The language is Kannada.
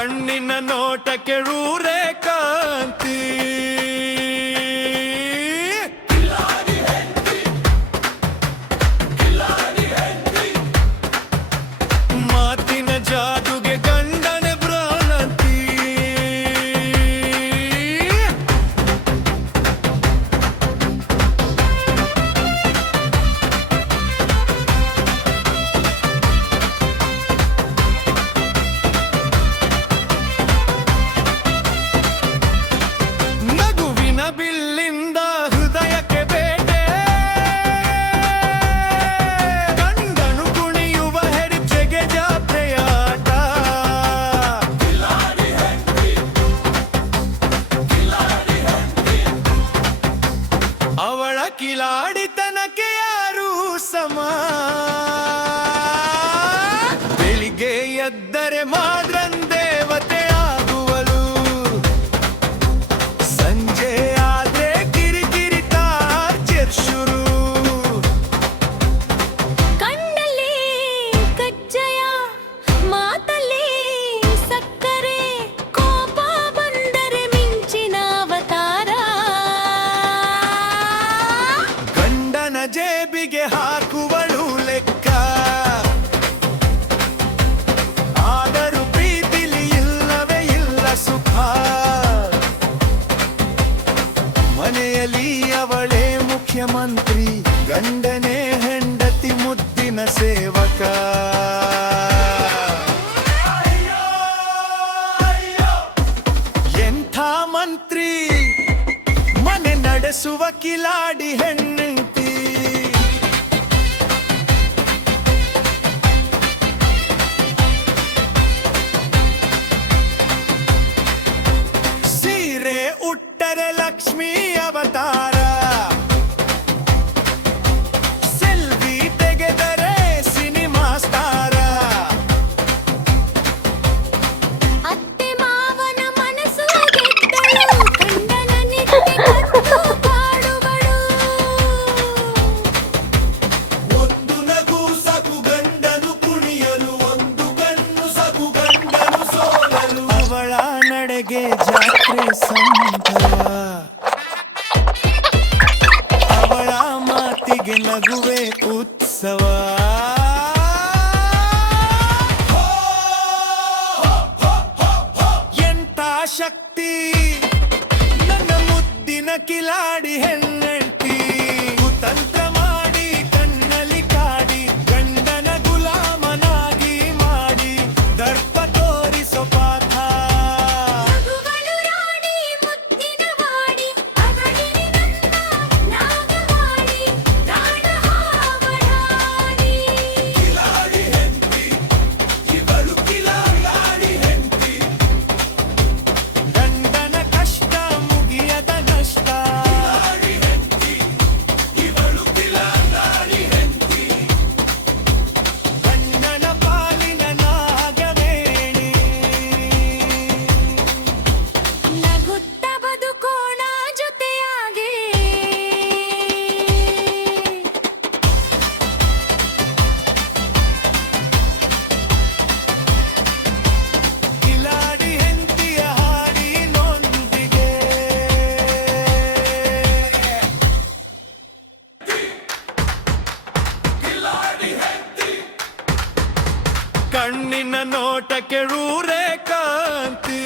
ಕಣ್ಣಿನ ನೋಟಕ್ಕೆ ರೂರೇ ಕಾಂತಿ. ಮಾತಿನ ಜಾದುಗೆ ಗಂಡನ ಭ್ರಾಂತಿ. ಬಿಲ್ಲಿಂದ ಹೃದಯಕ್ಕೆ ಬೇಟೆ, ಗಂಡನು ಕುಣಿಯುವ ಹೆಜ್ಜೆಗೆ ಜಾತ್ರೆಯಾಟ. ಅವಳ ಕಿಲಾಡಿತನಕ್ಕೆ ಯಾರೂ ಸಮ. ಬೆಳಿಗ್ಗೆ ಎದ್ದರೆ ಮಾದ್ರನ್ ದೇವತೆ ಆಗುವಳು, ಸಂಜೆ ಜೇಬಿಗೆ ಹಾಕುವಳು ಲೆಕ್ಕ. ಆದರೂ ಪ್ರೀತಿಲಿ ಇಲ್ಲವೇ ಇಲ್ಲ ಸುಖ. ಮನೆಯಲ್ಲಿ ಅವಳೇ ಮುಖ್ಯಮಂತ್ರಿ, ಗಂಡನೇ ಹೆಂಡತಿ ಮುದ್ದಿನ ಸೇವಕ. ಎಂಥ ಮಂತ್ರಿ, ಮನೆ ನಡೆಸುವ ಕಿಲಾಡಿ ಹೆಣ್ಣು. ಉಟ್ಟರೆ ಲಕ್ಷ್ಮೀ ಅವತಾರ, ಸೆಲ್ಫಿ ತೆಗೆದರೆ ಸಿನಿಮಾ ಸ್ಟಾರ. ಅತ್ತೆ ಮಾವನ ಮನಸ್ಸು ಗೆದ್ದಳು, ಗಂಡನ ನಿತ್ಯ ಕತ್ತು ಕಾಡುವಳು. ಒಂದು ನಗು ಸಾಕು ಗಂಡನು ಕುಣಿಯಲು, ಒಂದು ಕಣ್ಣು ಸಾಕು ಗಂಡನು ಸೋಲಲು. ಅವಳ ನಡೆಗೆ ಜಾತ್ರೆ ಸಂಭವ, ಅವಳ ಮಾತಿಗೆ ನಗುವೆ ಉತ್ಸವ. ಎಂಥ ಶಕ್ತಿ ನನ್ನ ಮುದ್ದಿನ ಕಿಲಾಡಿ ಹೆಣ್ಣೆಂಟಿ. ಕುತಂತ್ರ ಮಾಡಿ ಕಣ್ಣಲ್ಲಿ ಕಾಡಿ, ಗಂಡನ ಗುಲಾಮನಾಗಿ ಮಾಡಿ, ದರ್ಪ ತೋರಿಸೋ ಪಾಠ. ಕಣ್ಣಿನ ನೋಟಕ್ಕೆ ರೂರೇ ಕಾಂತಿ.